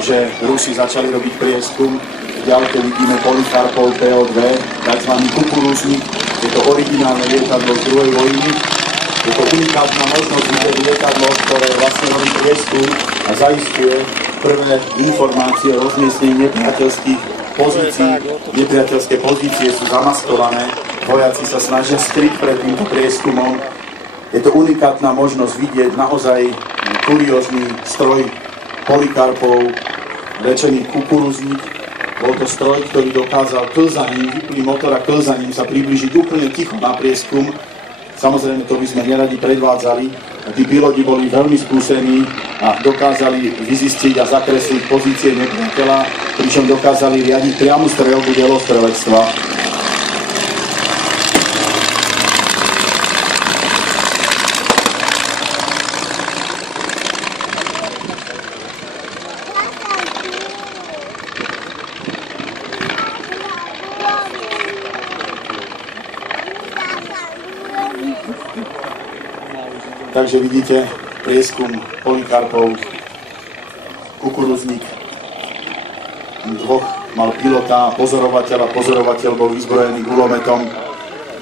že Rusi začali robiť prieskum. Ďalej vidíme Polikarpov PO2, tzv. Kukuruzník. Je to originálne lietadlo z druhej vojny. Je to unikátna možnosť vidieť lietadlo, ktoré vlastne robí prieskum a zaisťuje prvé informácie o rozmiestnení nepriateľských pozícií. Nepriateľské pozície sú zamaskované. Vojaci sa snažia skryť pred týmto prieskumom. Je to unikátna možnosť vidieť naozaj kuriózny stroj Polikarpov, rečený kukuruzník. Bol to stroj, ktorý dokázal klzaním, vypnutím motora klzaním sa priblížiť úplne ticho na prieskum. Samozrejme, to by sme neradi predvádzali. Tí piloti boli veľmi skúsení a dokázali vyzistiť a zakresliť pozície nepriateľa, pričom dokázali riadiť priamu streľbu delostrelectva. Takže vidíte prieskum Polikarpov, kukuruzník. Dvoch mal pilota a pozorovateľ. Pozorovateľ bol vyzbrojený gulometom,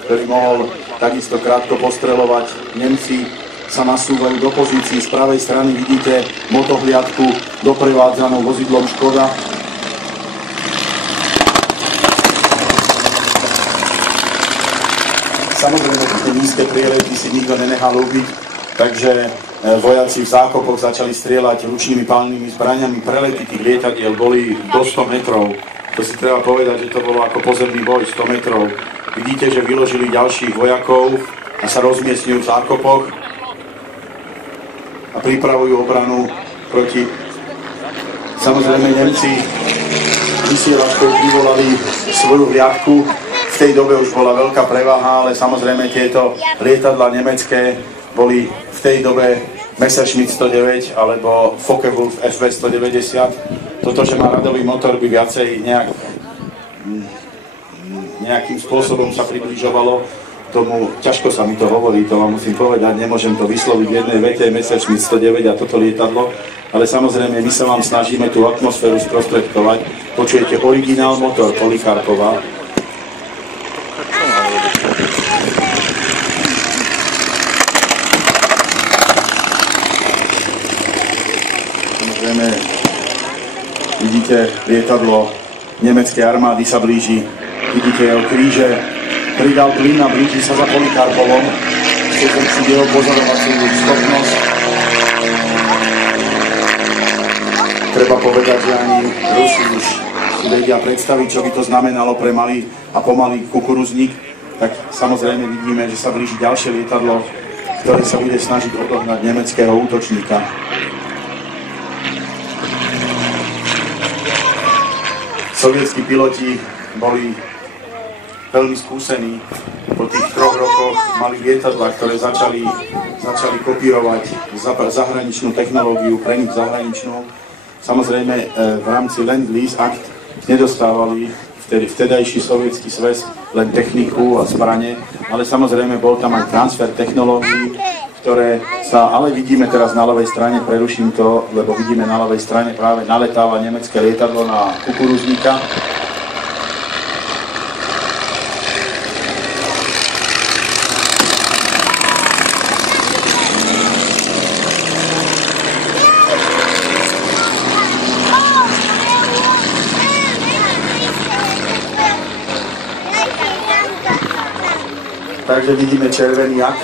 ktorý mohol takisto krátko postreľovať. Nemci sa nasúvajú do pozícií. Z pravej strany vidíte motohliadku doprevádzanú vozidlom Škoda. Samozrejme, tie nízke prielety si nikto nenechal ubiť. Takže vojaci v zákopoch začali strieľať ručnými palnými zbraňami. Prelety tých lietadiel boli do 100 metrov. To si treba povedať, že to bolo ako pozemný boj 100 metrov. Vidíte, že vyložili ďalších vojakov a sa rozmiestňujú v zákopoch a pripravujú obranu proti. Samozrejme, Nemci vysielačkou privolali svoju hliadku. V tej dobe už bola veľká prevaha, ale samozrejme tieto lietadlá nemecké boli v tej dobe Messerschmitt 109 alebo Focke-Wulf FV 190. Toto, že má radový motor, by viacej nejakým spôsobom sa približovalo tomu, ťažko sa mi to hovorí, to vám musím povedať, nemôžem to vysloviť v jednej vete, Messerschmitt 109 a toto lietadlo, ale samozrejme my sa vám snažíme tú atmosféru sprostredkovať. Počujete originál motor Polikarpova. Vidíte lietadlo nemeckej armády sa blíži, vidíte jeho kríže, pridal plyn a blíži sa za Polikarpovom, chcete si jeho pozorovaciu schopnosť. Treba povedať, že ani Rusi už si vedia predstaviť, čo by to znamenalo pre malý a pomalý kukuruzník, tak samozrejme vidíme, že sa blíži ďalšie lietadlo, ktoré sa bude snažiť odohnať nemeckého útočníka. Sovietskí piloti boli veľmi skúsení. Po tých 3 rokoch mali lietadlá, ktoré začali kopírovať zahraničnú technológiu, pre nich zahraničnú. Samozrejme v rámci Land-Lease Act nedostávali vtedajší sovietský zväz len techniku a zbrane, ale samozrejme bol tam aj transfer technológií, ktoré sa, ale vidíme teraz na ľavej strane, preruším to, lebo vidíme na ľavej strane práve naletáva nemecké lietadlo na kukuruzníka. Takže vidíme červený jak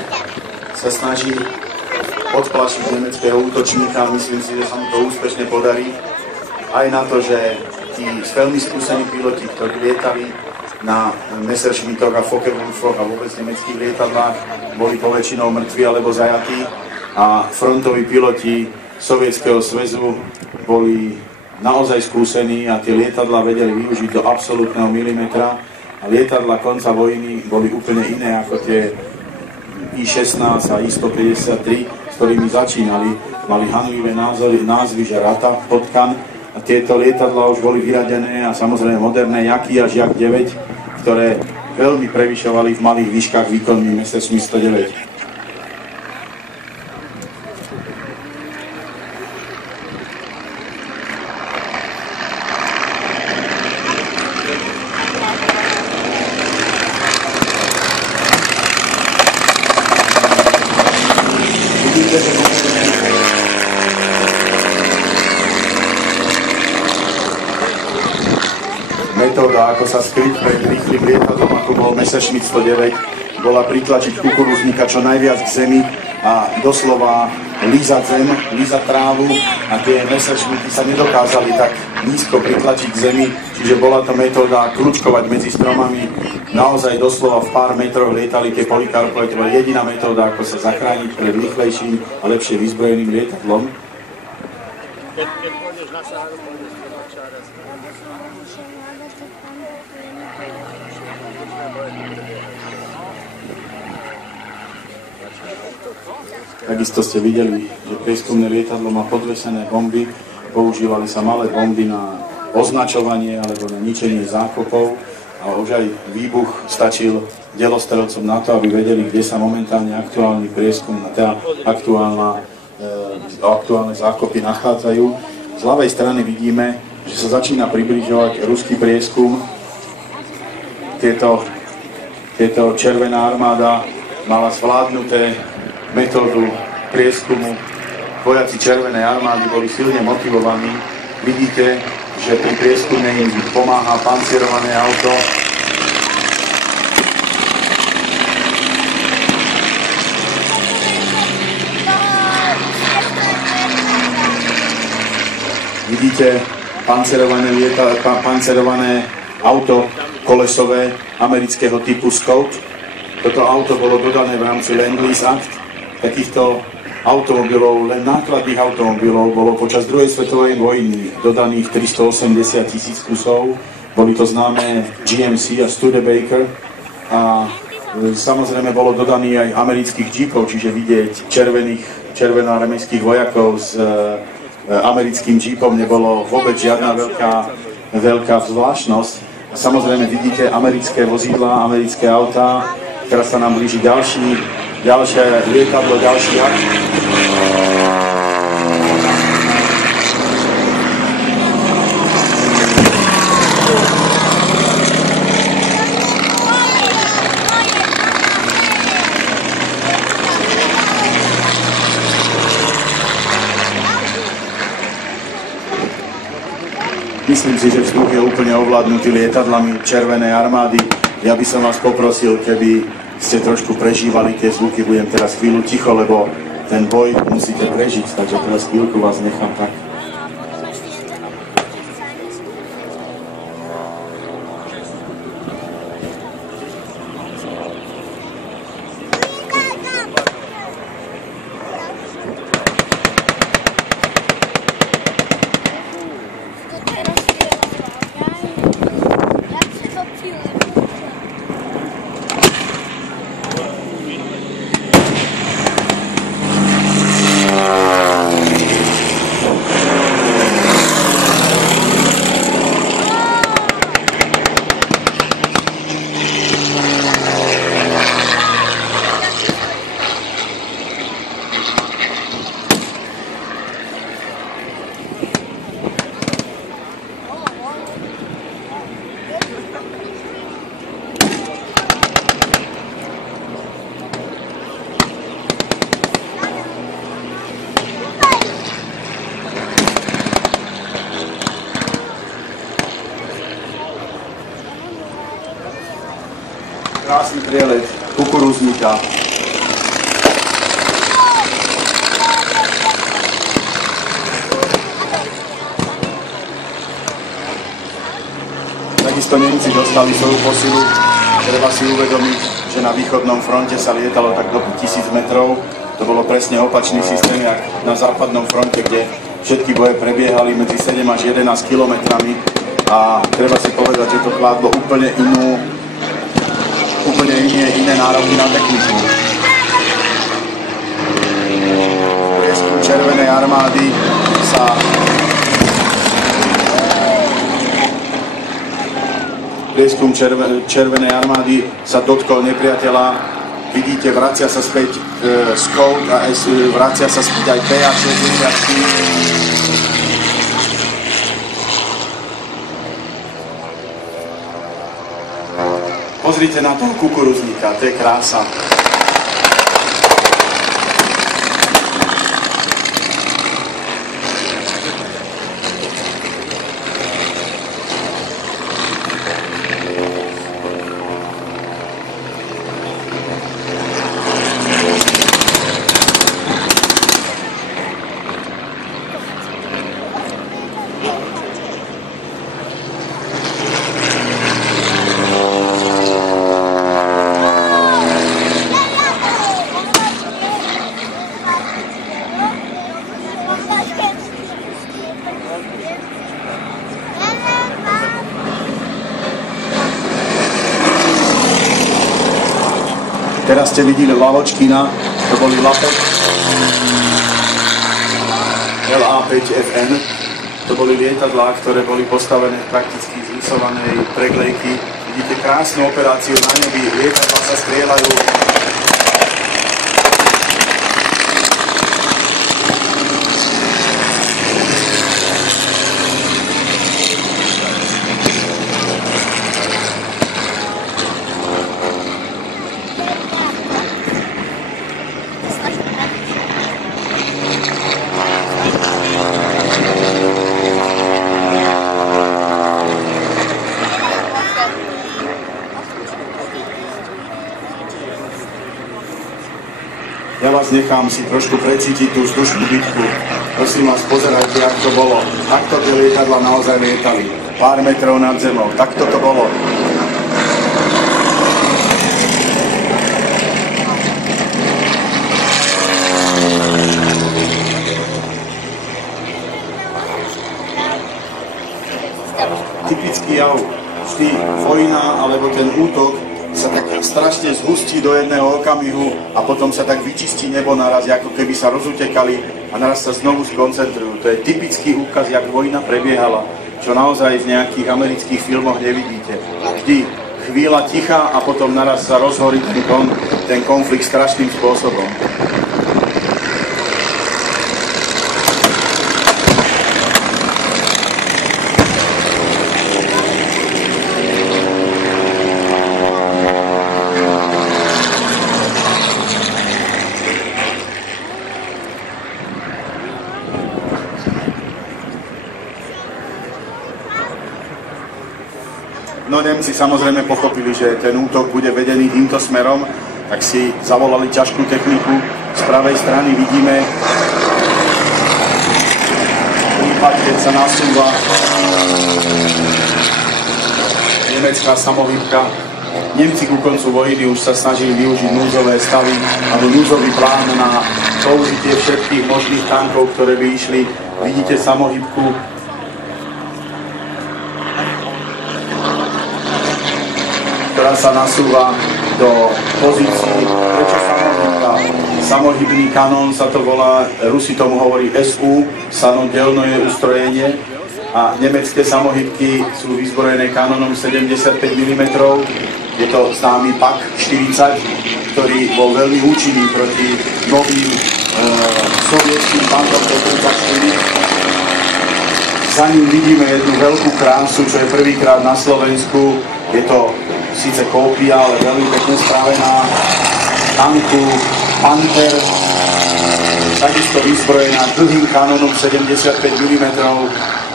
sa snaží odplašiť nemeckého útočníka. Myslím si, že sa mu to úspešne podarí. Aj na to, že tí veľmi skúsení piloti, ktorí lietali na Messerschmittoch a Focke-Wulfoch a vôbec nemeckých lietadlách, boli poväčšinou mŕtvi alebo zajatí. A frontoví piloti Sovietskeho zväzu boli naozaj skúsení a tie lietadlá vedeli využiť do absolútneho milimetra. A lietadlá konca vojny boli úplne iné ako tie I-16 a I-153, s ktorými začínali. Mali hanlivé názvy, že Rata, Potkan, a tieto lietadlá už boli vyradené a samozrejme moderné Jaky až Jak 9, ktoré veľmi prevyšovali v malých výškach výkonný Messerschmitt 109. Metóda, ako sa skryť pred rýchlym lietadlom, ako bol Messerschmitt 109, bola pritlačiť kukurúznika čo najviac k zemi a doslova lízať zem, lízať trávu, a tie Messerschmitty sa nedokázali tak nízko pritlačiť k zemi, čiže bola to metóda kľúčkovať medzi stromami. Naozaj doslova v pár metroch lietali tie Polikarpové, to bola jediná metóda, ako sa zachrániť pred rýchlejším a lepšie vyzbrojeným lietadlom. Takisto ste videli, že prieskumné lietadlo má podvesené bomby, používali sa malé bomby na označovanie alebo na ničenie zákopov a už aj výbuch stačil delostrelcom na to, aby vedeli, kde sa momentálne aktuálny prieskum, teda aktuálne zákopy nachádzajú. Z ľavej strany vidíme, že sa začína približovať ruský prieskum. Tieto Červená armáda mala zvládnuté metódu prieskumu. Vojaci Červenej armády boli silne motivovaní. Vidíte, že pri prieskume im pomáha pancierované auto. Vidíte pancerované auto kolesové amerického typu Scout. Toto auto bolo dodané v rámci Land-Lease Act. Takýchto automobilov, len nákladných automobilov, bolo počas druhej svetovej vojny dodaných 380 000 kusov. Boli to známe GMC a Studebaker. A samozrejme bolo dodaný aj amerických jeepov, čiže vidieť červenoarmejských vojakov s americkým jeepom nebolo vôbec žiadna veľká zvláštnosť. A samozrejme vidíte americké vozidlá, americké autá. Teraz sa nám blíži ďalšie lietadlo, ďalší akt. Myslím si, že vzduch je úplne ovládnutý lietadlami Červenej armády. Ja by som vás poprosil, keby ste trošku prežívali tie zvuky. Budem teraz chvíľu ticho, lebo ten boj musíte prežiť, takže teraz chvíľku vás nechám tak. Krásny prielet kukurúznika. Takisto Nemci dostali svoju posilu. Treba si uvedomiť, že na východnom fronte sa lietalo tak do 5000 metrov. To bolo presne opačný systém, jak na západnom fronte, kde všetky boje prebiehali medzi 7 až 11 kilometrami. A treba si povedať, že to kládlo úplne iné nároky na techniku. Prieskum Červenej armády sa dotkol nepriateľa. Vidíte, vracia sa späť Scout a vracia sa späť aj PA-64. Pozrite na toho kukurúznika, to je krása. Teraz ste videli Lavočkina, to boli LAPEC, LA5FN, to boli lietadlá, ktoré boli postavené prakticky z lisovanej preglejky. Vidíte krásnu operáciu na nebi, lietadlá sa strieľajú. Ja vás nechám si trošku precítiť tú vzdušnú bitku. Prosím vás, pozerajte, jak to bolo. Takto tie lietadla naozaj lietali. Pár metrov nad zemou. Takto to bolo. Typický jav. Vždy vojna alebo ten útok sa tak strašne zhustí do jedného okamihu a potom sa tak vyčistí nebo naraz, ako keby sa rozutekali a naraz sa znovu skoncentrujú. To je typický úkaz, jak vojna prebiehala, čo naozaj v nejakých amerických filmoch nevidíte. Vždy chvíľa ticha a potom naraz sa rozhorí ten konflikt strašným spôsobom. No Nemci samozrejme pochopili, že ten útok bude vedený týmto smerom, tak si zavolali ťažkú techniku. Z pravej strany vidíme prípad, keď sa nasúva nemecká samohybka. Nemci ku koncu vojny už sa snažili využiť núdzové stavy alebo núdzový plán na použitie všetkých možných tankov, ktoré by išli. Vidíte samohybku, ktorá sa nasúva do pozícií. Prečo samohybka? Samohybný kanón sa to volá, Rusi tomu hovorí SU, samodelné ustrojenie, a nemecké samohybky sú vyzbrojené kanónom 75 mm. Je to známy PAK-40, ktorý bol veľmi účinný proti novým sovietským tankom 34. Za ním vidíme jednu veľkú krásu, čo je prvýkrát na Slovensku. Je to síce kópia, ale veľmi pekne spravená tanku Panther, takisto vyzbrojená dlhým kanónom 75 mm.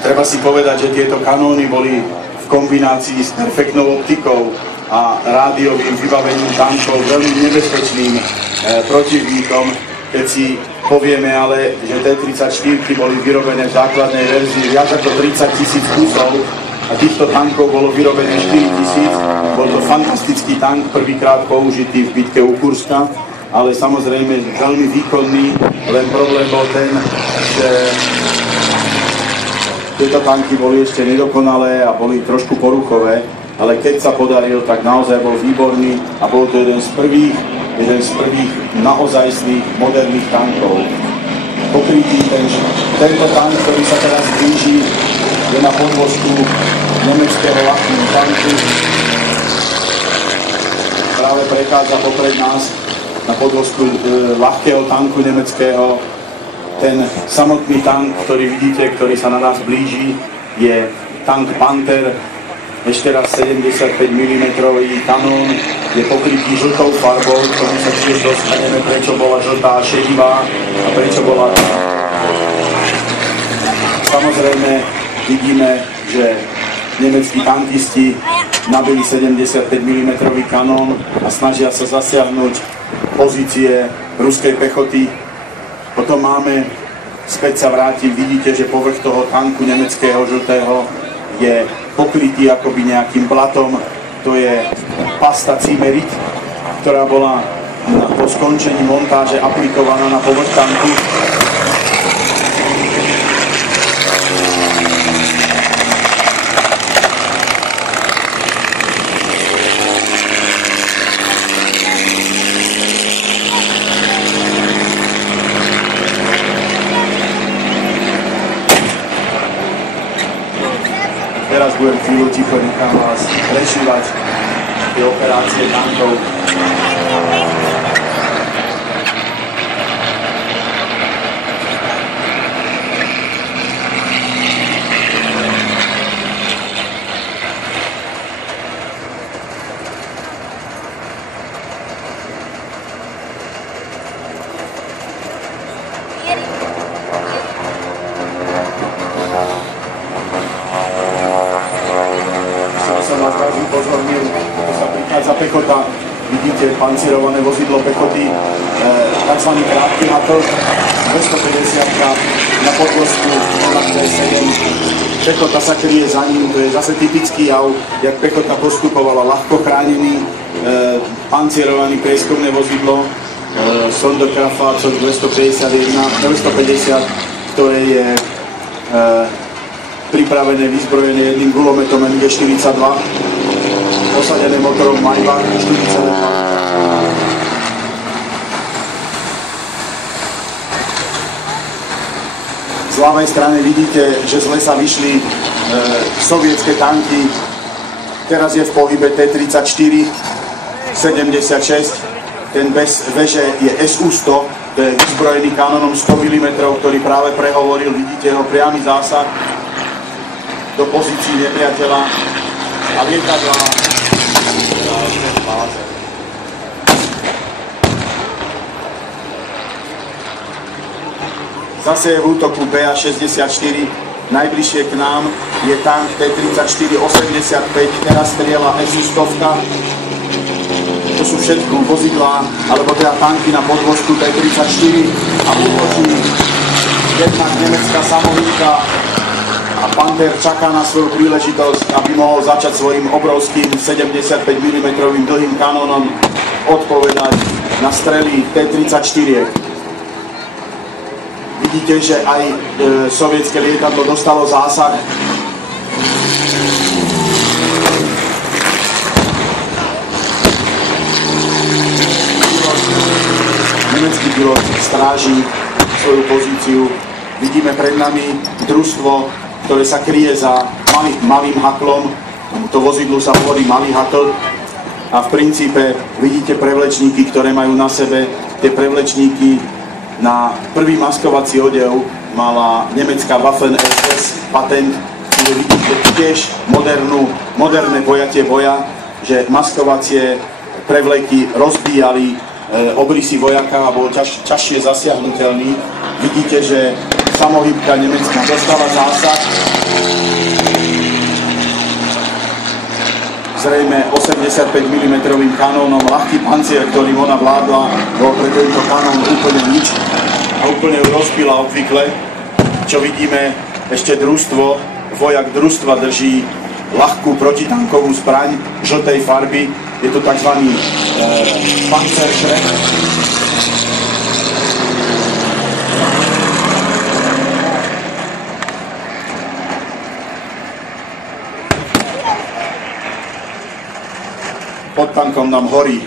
Treba si povedať, že tieto kanóny boli v kombinácii s perfektnou optikou a rádiovým vybavením tankov veľmi nebezpečným protivníkom. Keď si povieme ale, že T-34 boli vyrobené v základnej verzii viac ako 30 000 kusov, a týchto tankov bolo vyrobené 4 000. Bol to fantastický tank, prvýkrát použitý v bitke u Kurska, ale samozrejme veľmi výkonný, len problém bol ten, že tieto tanky boli ešte nedokonalé a boli trošku poruchové, ale keď sa podaril, tak naozaj bol výborný a bol to jeden z prvých naozajstných moderných tankov. Pokrytý tento tank, ktorý sa teraz blíži, je na podvozku nemeckého ľahkého tanku. Práve prechádza popred nás na podvozku ľahkého tanku nemeckého. Ten samotný tank, ktorý vidíte, ktorý sa na nás blíži, je tank Panther. Ešte raz 75 mm kanón, je pokrytý žltou farbou, k tomu sa tiež dostaneme, prečo bola žltá šedivá a prečo bola... Samozrejme vidíme, že nemeckí tankisti nabili 75 mm kanón a snažia sa zasiahnuť pozície ruskej pechoty. Potom máme, späť sa vrátim, vidíte, že povrch toho tanku nemeckého žltého je pokrytý akoby nejakým blatom. To je pasta Cimerit, ktorá bola po skončení montáže aplikovaná na povrch tanku. Teraz budem chvíľu ticho, nechám vás prežívať tie operácie tankov. Pechota, vidíte pancierované vozidlo pechoty, tzv. Krátky Hatl, 250 na podvozku, na C7. Pechota sa kryje za ním, to je zase typický jav, jak pechota postupovala, ľahko chránený, pancierovaný prieskumné vozidlo, Sonderkraft 250, ktoré je pripravené, vyzbrojené jedným gulometom MG42, posadené motorom Maybach 42. Z ľavej strany vidíte, že z lesa vyšli sovietské tanky. Teraz je v pohybe T-34, 76. Ten bez veže je SU-100, to je vyzbrojený kanonom 100 mm, ktorý práve prehovoril. Vidíte jeho priamy zásah do pozícií nepriateľa a lietadla v báze. Zase je v útoku BA-64, najbližšie k nám je tank T-34-85, teraz strieľa SU-100. To sú všetko vozidlá, alebo teda tanky na podvozku T-34 a útočí jednak nemecká samohybka a Panther čaká na svoju príležitosť, aby mohol začať svojim obrovským 75 mm dlhým kanónom odpovedať na strely T-34. Vidíte, že aj sovietské lietadlo dostalo zásah. Nemecký pilot stráži svoju pozíciu. Vidíme pred nami družstvo, ktoré sa kryje za malým haklom. To vozidlu sa hovorí malý hatl. A v princípe vidíte prevlečníky, ktoré majú na sebe. Tie prevlečníky na prvý maskovací odev mala nemecká Waffen-SS patent, kde vidíte tiež moderné pojatie boja, že maskovacie prevleky rozbíjali obrysy vojaka a bol ťažšie zasiahnutelný. Vidíte, že samohybka nemecká dostala zásah. Zrejme 85 mm kanónom, ľahký pancier, ktorým ona vládla, bol pre tento kanón úplne nič a úplne ju rozbila obvykle. Čo vidíme, ešte družstvo, vojak družstva drží ľahkú protitankovú zbraň žltej farby. Je to tzv. Panzerschreck. Pod tankom nám horí.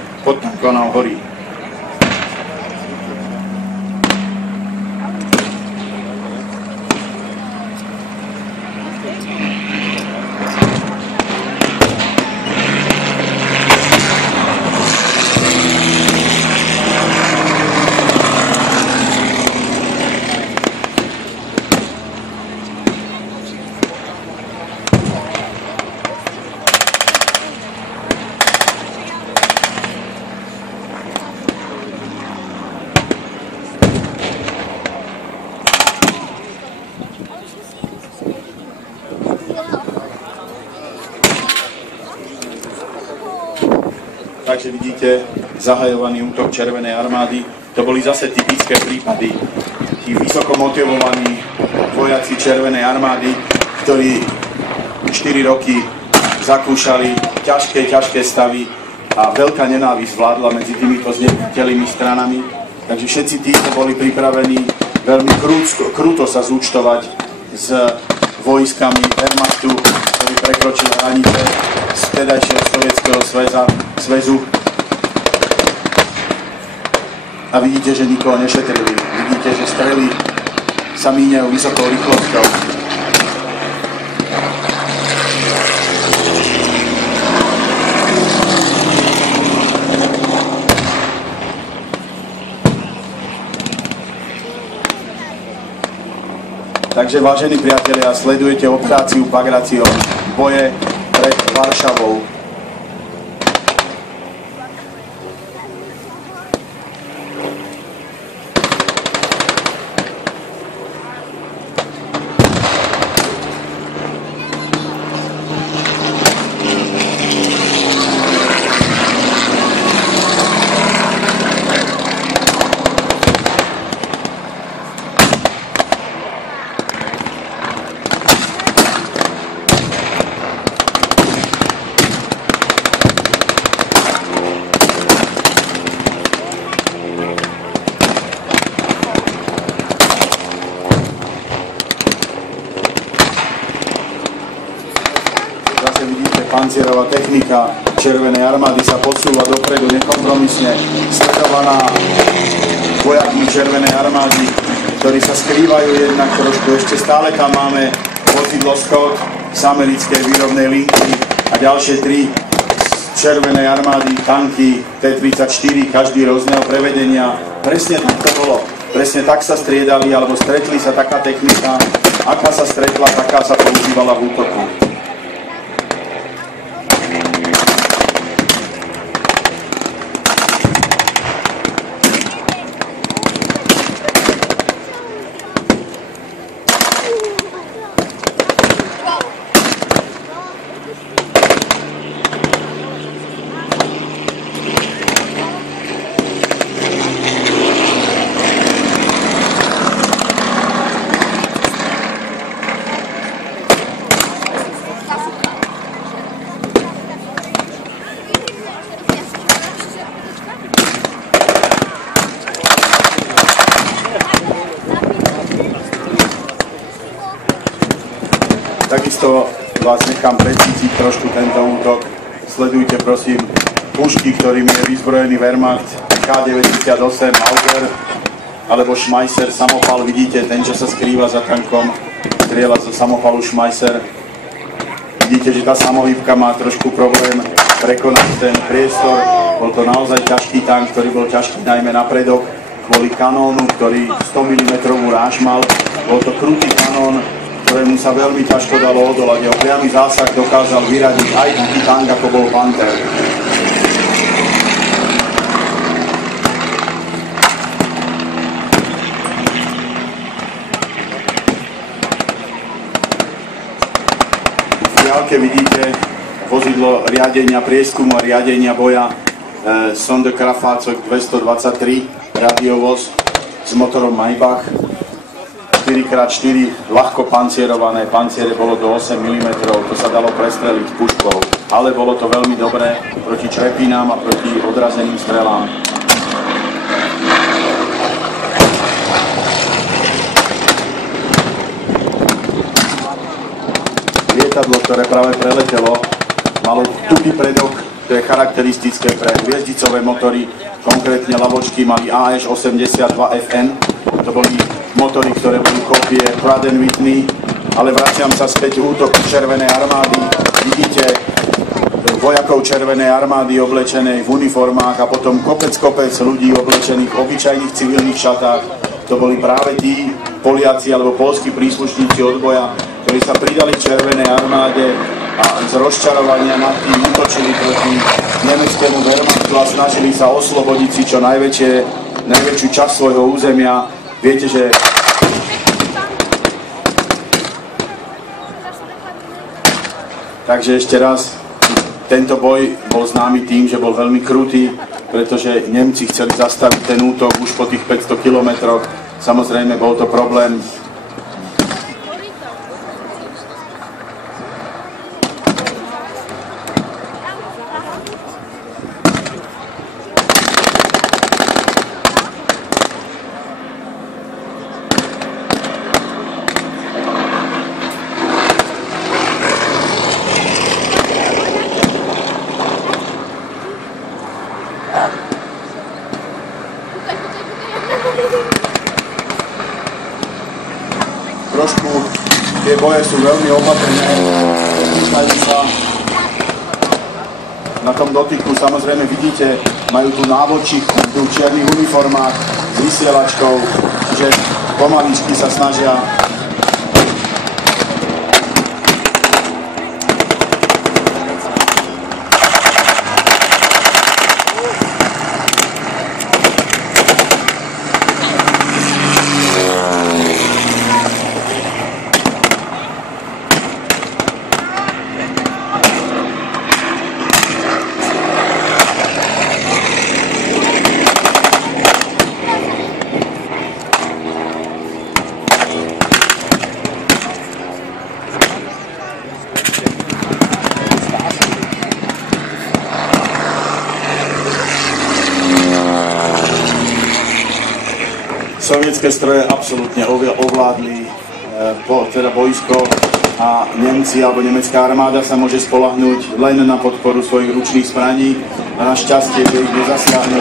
Takže vidíte zahajovaný útok Červenej armády. To boli zase typické prípady. Tí vysoko motivovaní vojaci Červenej armády, ktorí 4 roky zakúšali ťažké stavy a veľká nenávisť vládla medzi týmito znepriateľnými stranami. Takže všetci títo boli pripravení veľmi kruto sa zúčtovať s vojskami Wehrmachtu, ktorí prekročili hranice z vtedajšieho Sovietskeho zväzu. A vidíte, že nikoho nešetrili. Vidíte, že strely sa míňajú vysokou rýchlosťou. Takže vážení priatelia, sledujete operáciu Bagration, boje pred Varšavou. Zase vidíte, pancierová technika Červenej armády sa posúva dopredu nekompromisne, sledovaná vojakmi Červenej armády, ktorí sa skrývajú jednak trošku. Ešte stále tam máme vozidlo Scott z americkej výrobnej linky a ďalšie 3 z Červenej armády, tanky T-34, každý rôzneho prevedenia. Presne tak to bolo. Presne tak sa striedali, alebo stretli sa taká technika, aká sa stretla, taká sa používala v útoku. Takisto vás nechám precítiť trošku tento útok. Sledujte prosím pušky, ktorými je vyzbrojený Wehrmacht, K98 Mauser alebo Schmeisser samopal. Vidíte, ten, čo sa skrýva za tankom, strieľa zo samopalu Schmeisser. Vidíte, že tá samohybka má trošku problém prekonať ten priestor. Bol to naozaj ťažký tank, ktorý bol ťažký najmä na predok kvôli kanónu, ktorý 100 mm ráž mal. Bol to krutý kanón, ktorému sa veľmi ťažko dalo odolať. Jeho priamy zásah dokázal vyradiť aj taký tank, ako bol Panther. V diaľke vidíte vozidlo riadenia prieskumu a riadenia boja Sonderkraftfahrzeug 223, radiovoz s motorom Maybach. 4x4 ľahko pancierované, panciere bolo do 8 mm, to sa dalo prestreliť puškou, ale bolo to veľmi dobré proti črepinám a proti odrazeným strelám. Lietadlo, ktoré práve preletelo, malo tupý predok, to je charakteristické pre hviezdicové motory, konkrétne lavočky mali AS-82FN, to boli motory, ktoré boli kópie Pratt & Whitney, ale vraciam sa späť útoku Červenej armády. Vidíte vojakov Červenej armády oblečenej v uniformách a potom kopec ľudí oblečených v obyčajných civilných šatách. To boli práve tí Poliaci alebo poľskí príslušníci odboja, ktorí sa pridali Červenej armáde a z rozčarovania nad tým útočili proti nemeckému Wehrmachtu a snažili sa oslobodiť si čo najväčšiu časť svojho územia. Viete, že takže ešte raz, tento boj bol známy tým, že bol veľmi krutý, pretože Nemci chceli zastaviť ten útok už po tých 500 kilometroch. Samozrejme, bol to problém. Trošku tie boje sú veľmi opatrné, pýtajú sa na tom dotyku, samozrejme vidíte, majú tu návodčích v čiernych uniformách s vysielačkou, čiže pomaličky sa snažia Sovietské stroje absolútne ovládli teda vojsko a Nemci alebo nemecká armáda sa môže spoľahnúť len na podporu svojich ručných zbraní a našťastie, že ich nezasiahnu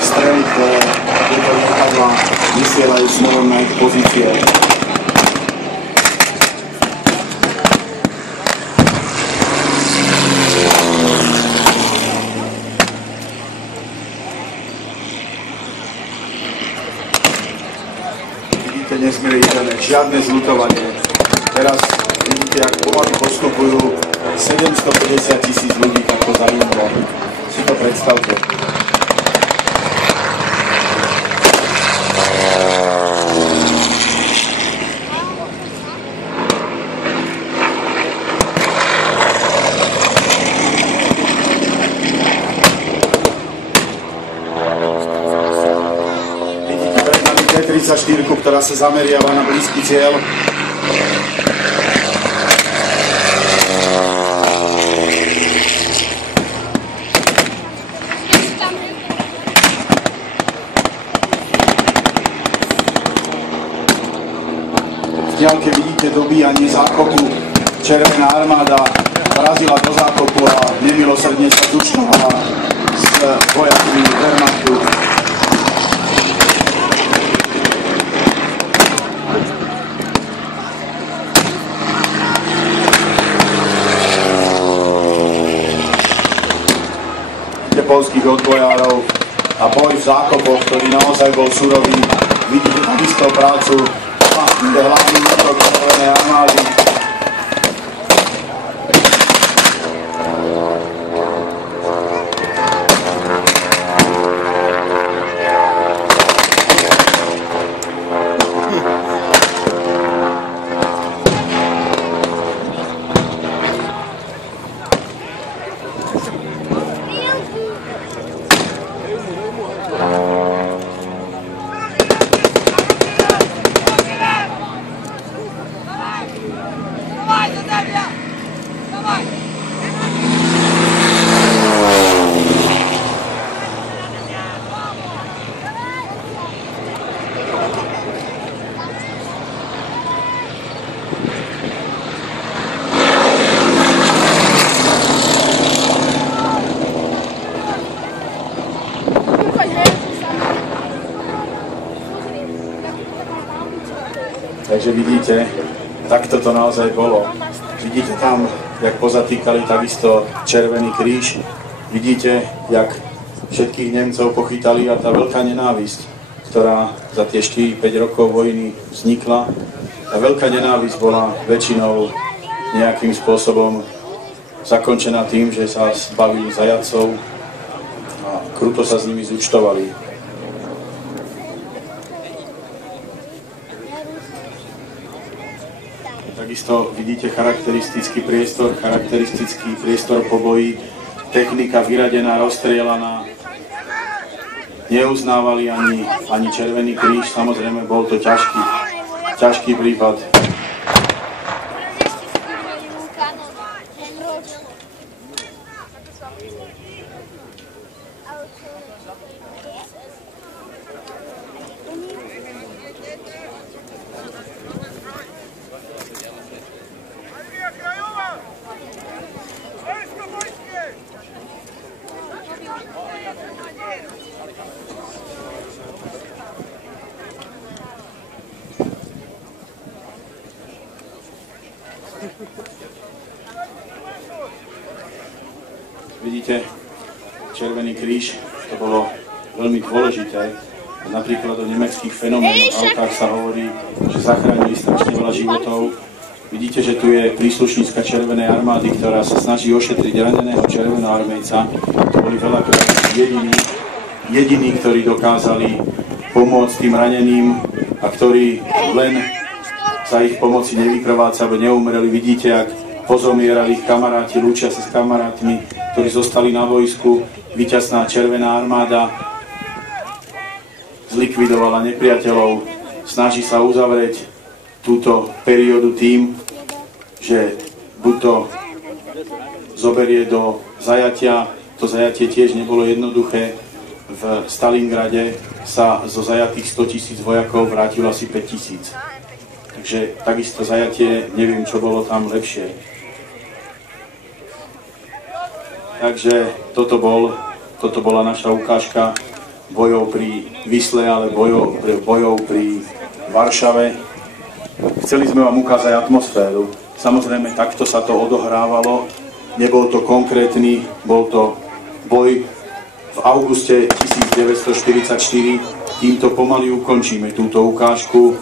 strely, ktoré tieto lietadlá vysielajú smerom na ich pozície. Nesmieriteľné, žiadne zľutovanie. Teraz vidíte, jak pomaly postupujú 750 000 ľudí takto zahynulo. Si to predstavte. T-34, ktorá sa zameriava na blízky cieľ. V diaľke vidíte dobíjanie zákopu. Červená armáda vrazila do zákopu a nemilosrdne sa zúčtovala s vojakmi Wehrmachtu. Poľských odbojárov a boj v zákopoch, ktorý naozaj bol surový. Vidíte takisto prácu hlavný útok Červenej armády. Takže vidíte, takto to naozaj bolo. Vidíte tam, jak pozatýkali takisto Červený kríž. Vidíte, jak všetkých Nemcov pochytali a tá veľká nenávisť, ktorá za tie 4-5 rokov vojny vznikla. Tá veľká nenávisť bola väčšinou nejakým spôsobom zakončená tým, že sa zbavili zajatcov a kruto sa s nimi zúčtovali. Takisto vidíte charakteristický priestor po boji, technika vyradená, rozstrielaná. Neuznávali ani Červený kríž, samozrejme bol to ťažký prípad. Vidíte, Červený kríž, to bolo veľmi dôležité. Napríklad o nemeckých fenoménoch autách sa hovorí, že zachránili strašne veľa životov. Vidíte, že tu je príslušníčka Červenej armády, ktorá sa snaží ošetriť raneného červenoarmejca. To boli veľakrát jediní, ktorí dokázali pomôcť tým raneným a ktorí len za ich pomoci nevykrvácali alebo neumreli. Vidíte, jak pozomierali ich kamaráti, lúčia sa s kamarátmi, ktorí zostali na vojsku. Víťazná Červená armáda zlikvidovala nepriateľov, snaží sa uzavrieť túto periódu tým, že buď to zoberie do zajatia, to zajatie tiež nebolo jednoduché. v Stalingrade sa zo zajatých 100 000 vojakov vrátilo asi 5 000. Takže takisto zajatie, neviem, čo bolo tam lepšie. Takže toto bola naša ukážka bojov pri Visle, ale bojov pri Varšave. Chceli sme vám ukázať atmosféru. Samozrejme, takto sa to odohrávalo. Nebol to konkrétny, bol to boj v auguste 1944. Týmto pomaly ukončíme túto ukážku.